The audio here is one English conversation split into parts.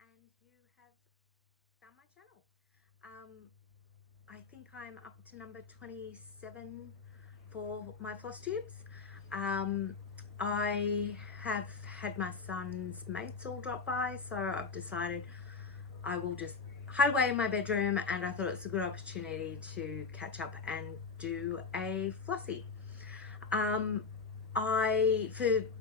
and you have found my channel. I think I'm up to number 27 for my floss tubes. I have had my son's mates all drop by, so I've decided I will just hide away in my bedroom, and I thought it's a good opportunity to catch up and do a flossy. For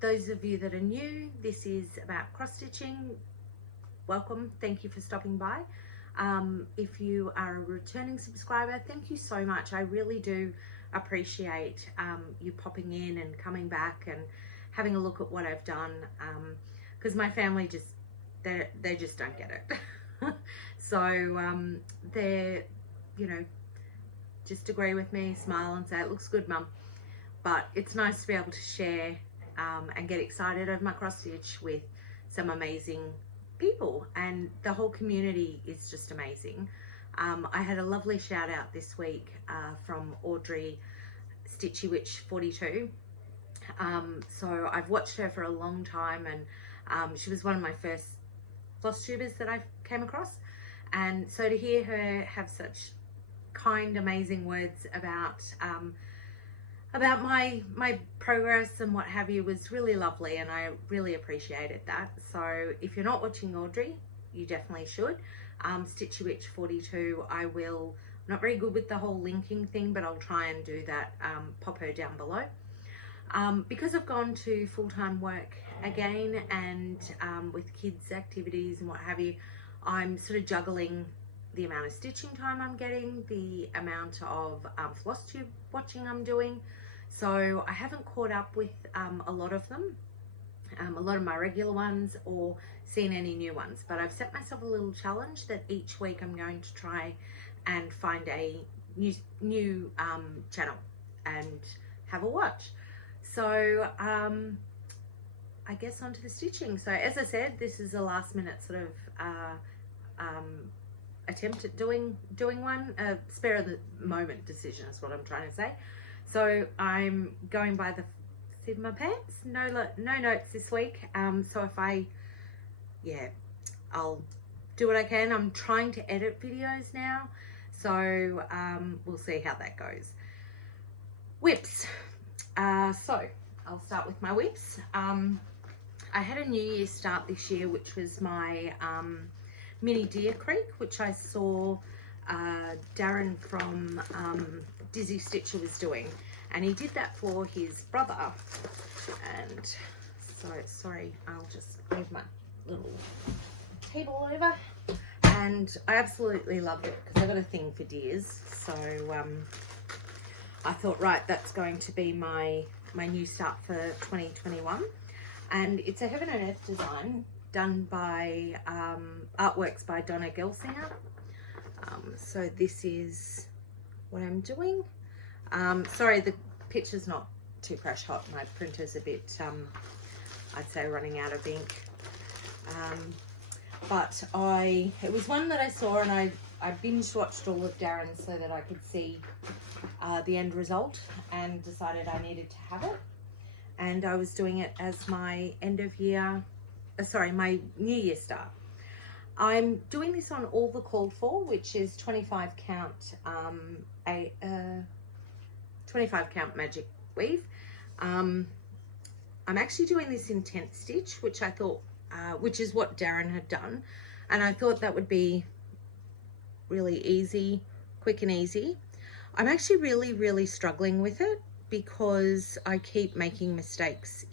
those of you that are new, this is about cross stitching. Welcome, thank you for stopping by. If you are a returning subscriber, thank you so much. I really do appreciate you popping in and coming back and having a look at what I've done, because my family just they just don't get it. So they're, you know, just agree with me, smile and say it looks good, mum. But it's nice to be able to share and get excited over my cross stitch with some amazing people, and the whole community is just amazing. I had a lovely shout out this week from Audrey Stitchy Witch 42. So I've watched her for a long time, and she was one of my first floss tubers that I came across, and so to hear her have such kind, amazing words about my progress and what have you was really lovely, and I really appreciated that. So if you're not watching Audrey, you definitely should. Stitchy Witch 42, I'm not very good with the whole linking thing, but I'll try and do that, pop her down below. Because I've gone to full-time work again, and with kids activities and what have you, I'm sort of juggling the amount of stitching time I'm getting, the amount of floss tube watching I'm doing. So I haven't caught up with a lot of them, a lot of my regular ones, or seen any new ones. But I've set myself a little challenge that each week I'm going to try and find a new channel and have a watch. So I guess onto the stitching. So as I said, this is a last minute sort of attempt at doing one, spare of the moment decision is what I'm trying to say. So I'm going by the seat of my pants, no notes this week. So if I'll do what I can. I'm trying to edit videos now, so we'll see how that goes. WIPS. So I'll start with my WIPS. I had a New Year's start this year, which was my mini deer creek, which I saw Darren from Dizzy Stitcher was doing, and he did that for his brother. And so sorry, I'll just move my little table over, and I absolutely loved it because I got a thing for deers. So I thought, right, that's going to be my new start for 2021. And it's a Heaven and Earth design done by artworks by Donna Gelsinger. So this is what I'm doing. Sorry, the picture's not too crash hot. My printer's a bit, I'd say, running out of ink. But it was one that I saw, and I binge watched all of Darren's so that I could see the end result, and decided I needed to have it. And I was doing it as my my New Year start. I'm doing this on all the called for, which is 25 count 25 count magic weave. I'm actually doing this in tent stitch, which I thought, which is what Darren had done, and I thought that would be really easy, quick and easy. I'm actually really struggling with it because I keep making mistakes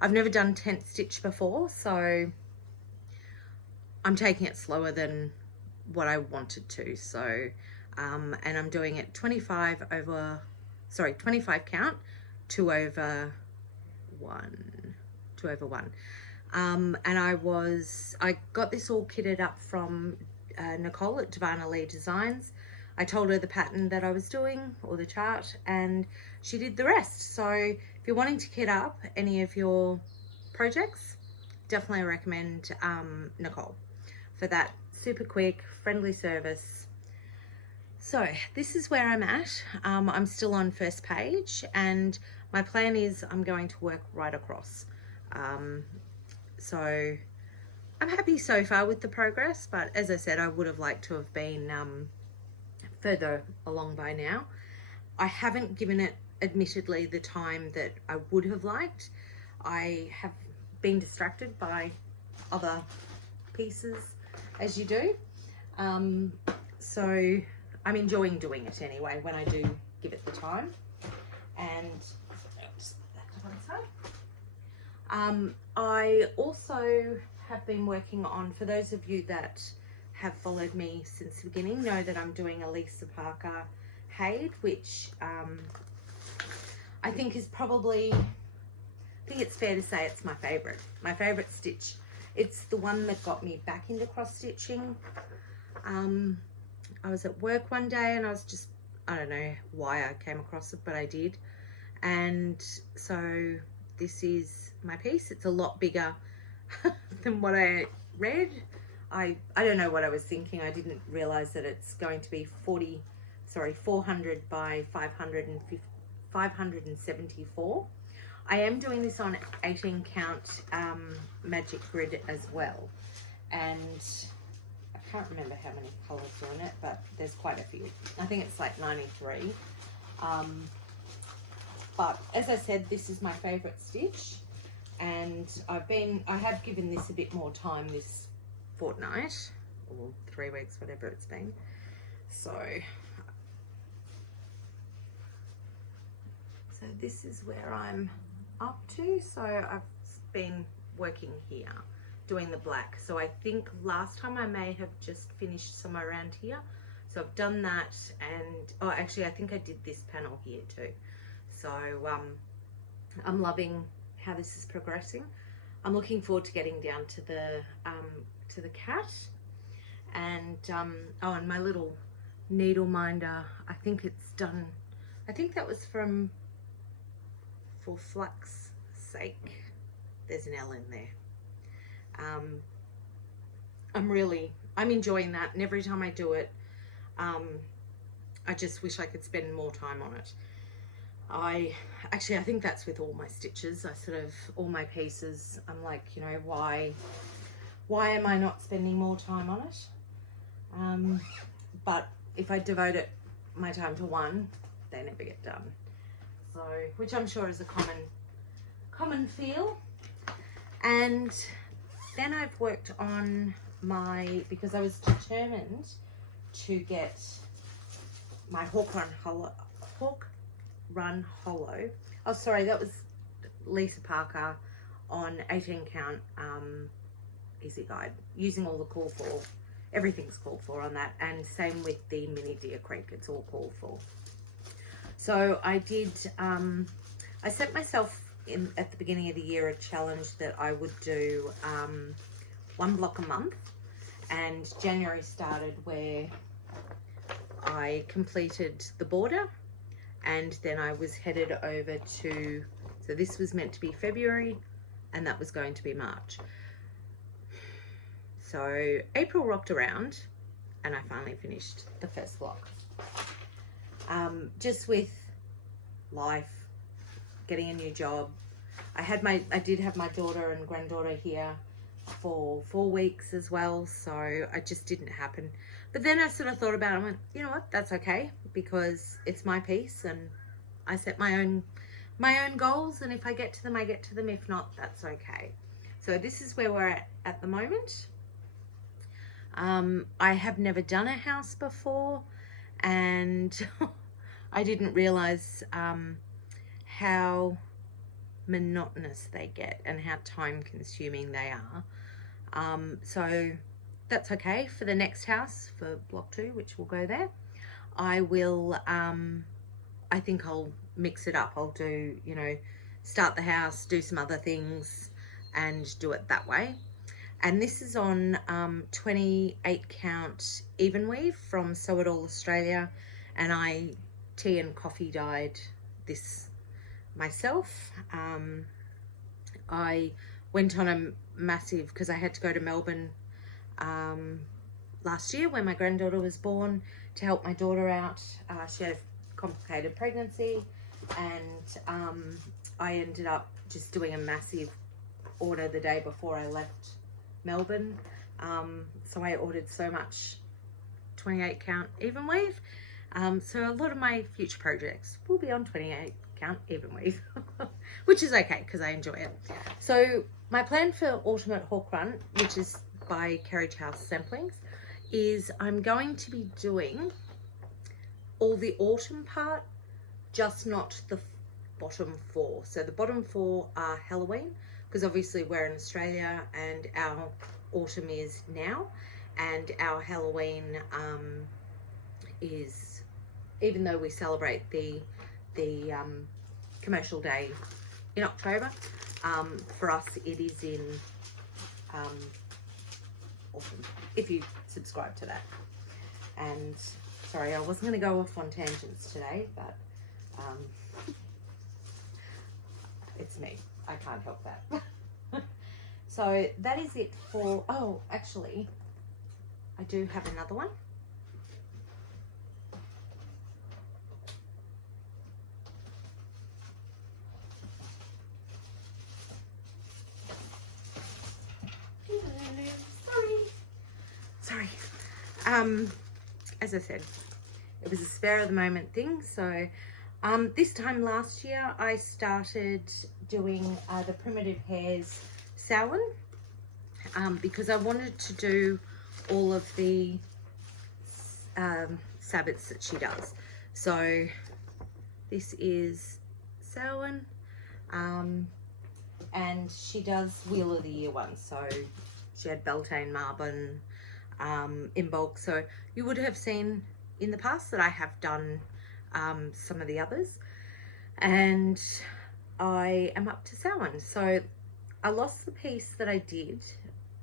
I've never done tent stitch before, so I'm taking it slower than what I wanted to. So and I'm doing it 25 count, 2 over 1. And I got this all kitted up from Nicole at Divina Lee Designs. I told her the pattern that I was doing, or the chart, and she did the rest. So if you're wanting to kit up any of your projects, definitely recommend Nicole for that super quick, friendly service. So this is where I'm at. I'm still on first page, and my plan is I'm going to work right across. So happy so far with the progress, but as I said, I would have liked to have been further along by now. I haven't given it, admittedly, the time that I would have liked. I have been distracted by other pieces, as you do. So I'm enjoying doing it anyway when I do give it the time. And just put that to one side. I also have been working on, for those of you that have followed me since the beginning, know that I'm doing a Lisa Parker Hade, which I think is probably, I think it's fair to say it's my favorite stitch. It's the one that got me back into cross stitching. I was at work one day and I was just, I don't know why I came across it, but I did. And so this is my piece. It's a lot bigger than what I read. I don't know what I was thinking. I didn't realize that it's going to be 400 by 574. I am doing this on 18 count magic grid as well, and I can't remember how many colors are in it, but there's quite a few. I think it's like 93. But as I said, this is my favorite stitch, and I have given this a bit more time this fortnight, or 3 weeks, whatever it's been. So this is where I'm up to. So I've been working here doing the black. So I think last time I may have just finished somewhere around here. So I've done that, and oh, actually I think I did this panel here too. So I'm loving how this is progressing. I'm looking forward to getting down to the cat, and oh, and my little needle minder, I think it's done. I think that was from For Flax's Sake. There's an L in there. I'm enjoying that, and every time I do it, I just wish I could spend more time on it. I think that's with all my stitches. All my pieces, I'm like, you know, why am I not spending more time on it? But if I devote my time to one, they never get done. So, which I'm sure is a common feel. And then I've worked on because I was determined to get my Hawk Run Hollow. Oh, sorry, that was Lisa Parker on 18 count easy guide, using all the call for. Everything's called for on that, and same with the mini Deer Creek, it's all called for. So I did, I set myself at the beginning of the year a challenge that I would do 1 block a month, and January started where I completed the border, and then I was headed over to, so this was meant to be February, and that was going to be March. So April rocked around, and I finally finished the first block. Just with life, getting a new job. I did have my daughter and granddaughter here for 4 weeks as well, so it just didn't happen. But then I sort of thought about it and went, you know what, that's okay, because it's my piece and I set my own goals, and if I get to them, I get to them. If not, that's okay. So this is where we're at the moment. I have never done a house before, and I didn't realize how monotonous they get and how time consuming they are. So that's okay. For the next house, for block 2, which will go there, I will, I think I'll mix it up. I'll do, you know, start the house, do some other things, and do it that way. And this is on 28 count even weave from Sew It All Australia, and I tea and coffee dyed this myself. I went on a massive, because I had to go to Melbourne last year when my granddaughter was born to help my daughter out. She had a complicated pregnancy, and I ended up just doing a massive order the day before I left Melbourne. So I ordered so much 28 count even weave. So a lot of my future projects will be on 28 count even weave, which is okay because I enjoy it. So my plan for Autumn at Hawk Run, which is by Carriage House Samplings, is I'm going to be doing all the autumn part, just not the bottom 4. So the bottom 4 are Halloween, because obviously we're in Australia and our autumn is now, and our Halloween is, even though we celebrate the commercial day in October, for us it is in autumn, if you subscribe to that. And sorry, I wasn't going to go off on tangents today, but it's me, I can't help that. So that is it for, oh, actually I do have another one. Sorry. As I said, it was a spare of the moment thing. So this time last year I started doing the Primitive Hare's Samhain, because I wanted to do all of the Sabbats that she does. So this is Samhain, and she does Wheel of the Year ones. So she had Beltane, Marben, in bulk. So you would have seen in the past that I have done some of the others, and I am up to Samhain. So I lost the piece that I did.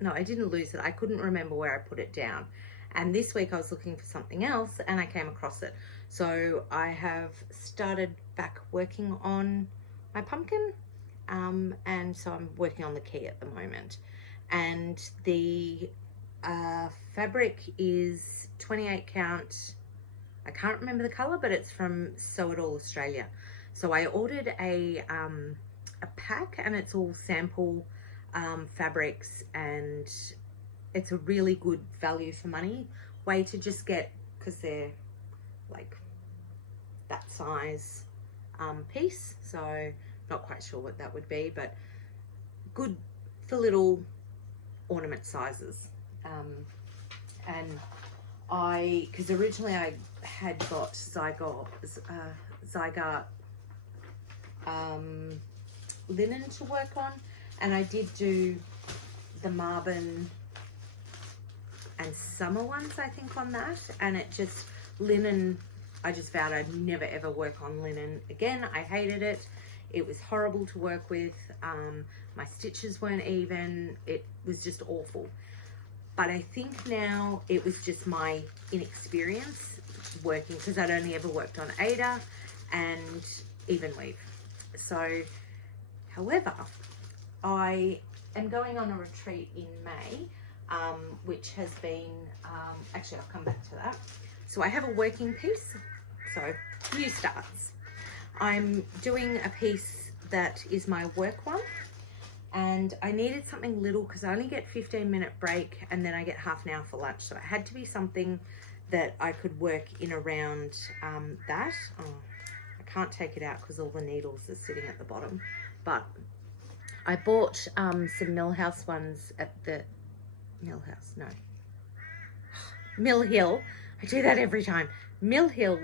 No, I didn't lose it. I couldn't remember where I put it down. And this week I was looking for something else and I came across it. So I have started back working on my pumpkin. And so I'm working on the key at the moment. And the fabric is 28 count. I can't remember the color, but it's from Sew It All Australia. So I ordered a pack, and it's all sample fabrics, and it's a really good value for money way to just get, because they're like that size piece. So not quite sure what that would be, but good for little ornament sizes. And because originally I had got Zygarde linen to work on, and I did do the Marben and summer ones, I think, on that, and it just, linen, I just vowed I'd never ever work on linen again. I hated it. It was horrible to work with. My stitches weren't even. It was just awful. But I think now it was just my inexperience working, because I'd only ever worked on Ada and even weave. So, however, I am going on a retreat in May, which has been, actually I'll come back to that. So I have a working piece, so new starts. I'm doing a piece that is my work one, and I needed something little because I only get 15-minute break and then I get half an hour for lunch. So it had to be something that I could work in around that. Oh, I can't take it out because all the needles are sitting at the bottom. But I bought some Millhouse ones at the Mill Hill. I do that every time. Mill Hill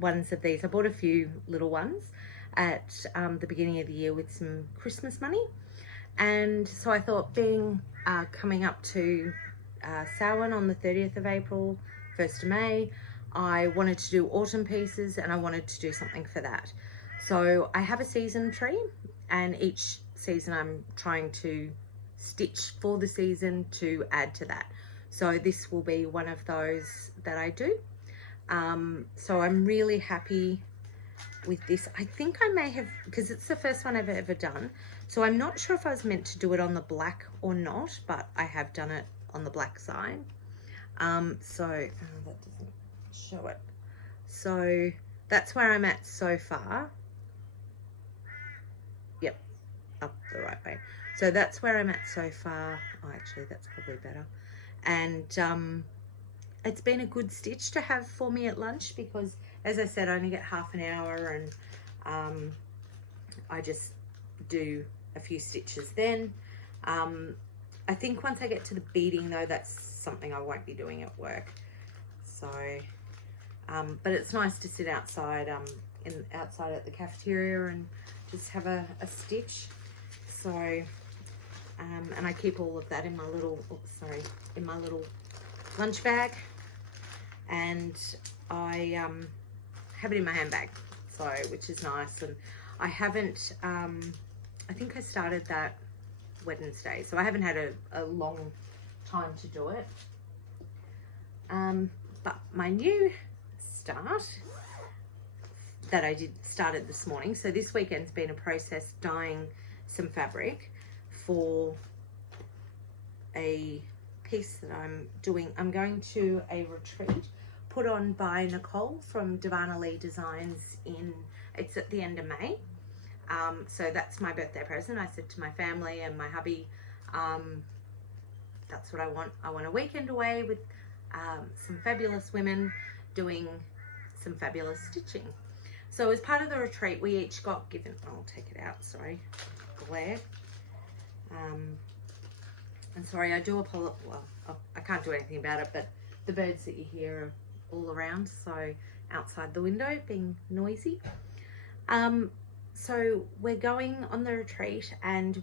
ones of these. I bought a few little ones at the beginning of the year with some Christmas money. And so I thought, being coming up to Samhain on the 30th of April, 1st of May, I wanted to do autumn pieces, and I wanted to do something for that. So I have a season tree, and each season I'm trying to stitch for the season to add to that. So this will be one of those that I do. So I'm really happy with this. I think I may have, because it's the first one I've ever done, so I'm not sure if I was meant to do it on the black or not, but I have done it on the black side. So that doesn't show it. So that's where I'm at so far. Yep. up the right way. So that's where I'm at so far. Oh, actually, that's probably better. And it's been a good stitch to have for me at lunch because, as I said, I only get half an hour, and I just do a few stitches then. I think once I get to the beading, though, that's something I won't be doing at work. So, but it's nice to sit outside, outside at the cafeteria and just have a stitch. So, and I keep all of that in my little, in my little lunch bag, and I have it in my handbag, so, which is nice. And I haven't, I think I started that Wednesday, so I haven't had a long time to do it. But my new start that I started this morning, so this weekend's been a process dyeing some fabric for a piece that I'm doing. I'm going to a retreat put on by Nicole from Divana Lee Designs it's at the end of May. So that's my birthday present. I said to my family and my hubby, that's what I want. I want a weekend away with some fabulous women doing some fabulous stitching. So as part of the retreat, we each got given, I'll take it out, sorry, glare. And sorry, I do apologize, well, I can't do anything about it, but the birds that you hear are all around, so outside the window being noisy. So we're going on the retreat, and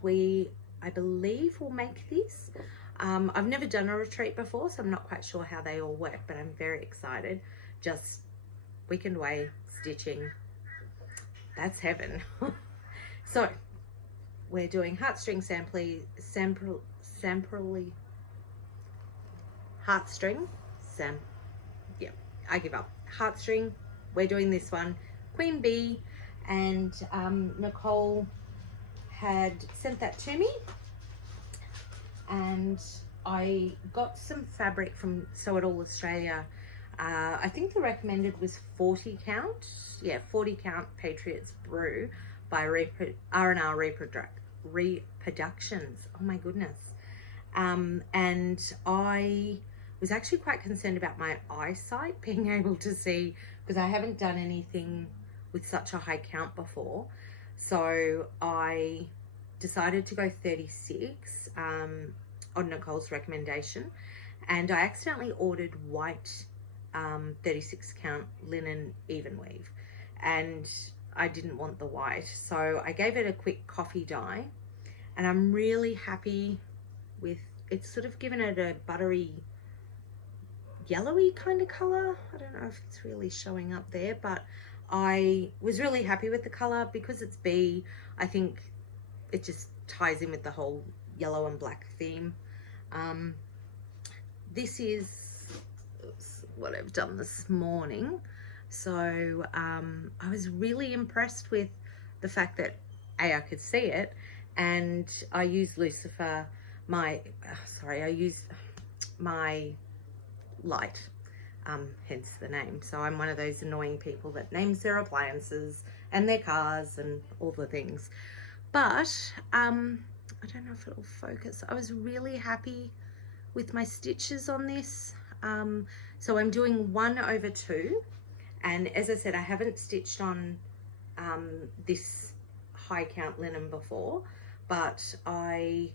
I believe will make this. I've never done a retreat before, so I'm not quite sure how they all work, but I'm very excited. Just weekend away, stitching, that's heaven. So we're doing heartstring samplery, yeah, I give up. Heartstring, we're doing this one, Queen Bee, and Nicole had sent that to me, and I got some fabric from Sew It All Australia. I think the recommended was 40 count, yeah, 40 count Patriots Brew by R&R Reproductions. Oh my goodness. And I was actually quite concerned about my eyesight, being able to see, because I haven't done anything with such a high count before. So I decided to go 36 on Nicole's recommendation, and I accidentally ordered white 36 count linen even weave, and I didn't want the white, so I gave it a quick coffee dye, and I'm really happy with it's sort of given it a buttery yellowy kind of color. I don't know if it's really showing up there, but I was really happy with the color because it's bee. I think it just ties in with the whole yellow and black theme. This is what I've done this morning. So I was really impressed with the fact that I could see it, and I used Lucifer, I used my light, hence the name. So I'm one of those annoying people that names their appliances and their cars and all the things. But I don't know if it'll focus. I was really happy with my stitches on this. So I'm doing 1/2, and as I said, I haven't stitched on this high count linen before, but I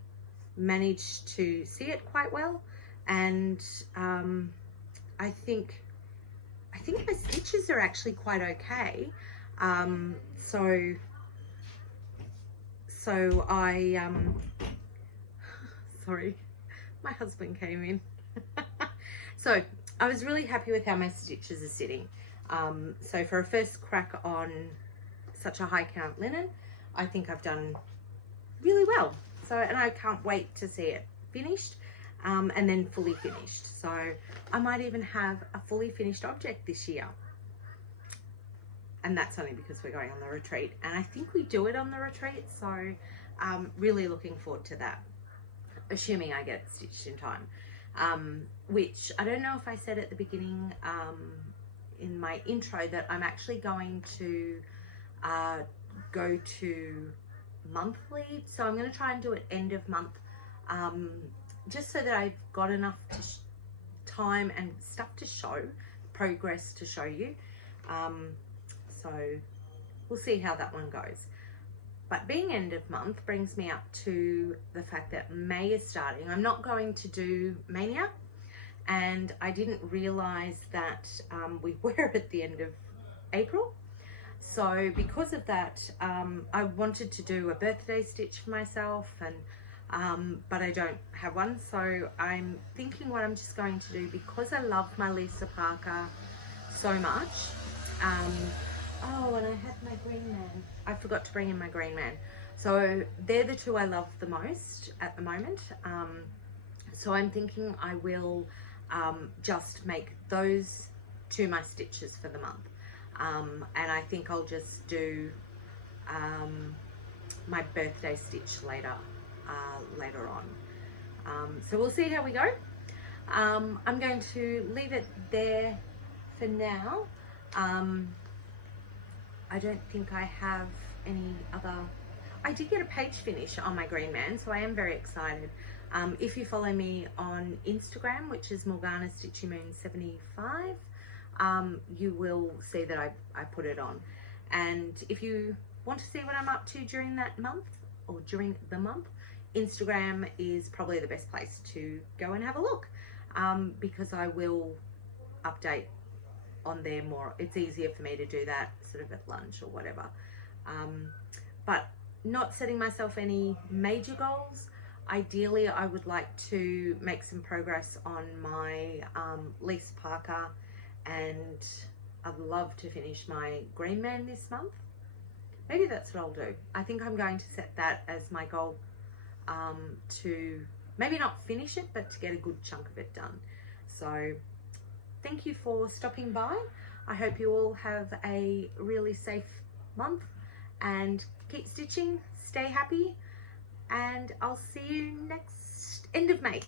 managed to see it quite well, and I think my stitches are actually quite okay. So I sorry, my husband came in. So I was really happy with how my stitches are sitting. So for a first crack on such a high count linen, I think I've done really well. So, and I can't wait to see it finished, and then fully finished. So I might even have a fully finished object this year. And that's only because we're going on the retreat, and I think we do it on the retreat. So really looking forward to that, assuming I get it stitched in time. Which I don't know if I said at the beginning in my intro that I'm actually going to go to monthly, so I'm going to try and do it end of month, just so that I've got enough time and stuff to show, progress to show you. So we'll see how that one goes. But being end of month brings me up to the fact that May is starting. I'm not going to do Mania, and I didn't realize that we were at the end of April. So because of that, I wanted to do a birthday stitch for myself, and but I don't have one. So I'm thinking what I'm just going to do, because I love my Lisa Parker so much. Oh, and I had my GreenMan. I forgot to bring in my GreenMan. So they're the two I love the most at the moment. So I'm thinking I will just make those two my stitches for the month. And I think I'll just do my birthday stitch later on. So we'll see how we go. I'm going to leave it there for now. I don't think I have any other. I did get a page finish on my GreenMan, so I am very excited. If you follow me on Instagram, which is Morgana Stitchy Moon 75, you will see that I put it on. And if you want to see what I'm up to during that month, or during the month, Instagram is probably the best place to go and have a look, because I will update on there more. It's easier for me to do that sort of at lunch or whatever. But not setting myself any major goals. Ideally, I would like to make some progress on my Lisa Parker, and I'd love to finish my GreenMan this month. Maybe that's what I'll do. I think I'm going to set that as my goal, to maybe not finish it, but to get a good chunk of it done. So thank you for stopping by. I hope you all have a really safe month, and keep stitching, stay happy, and I'll see you next end of May.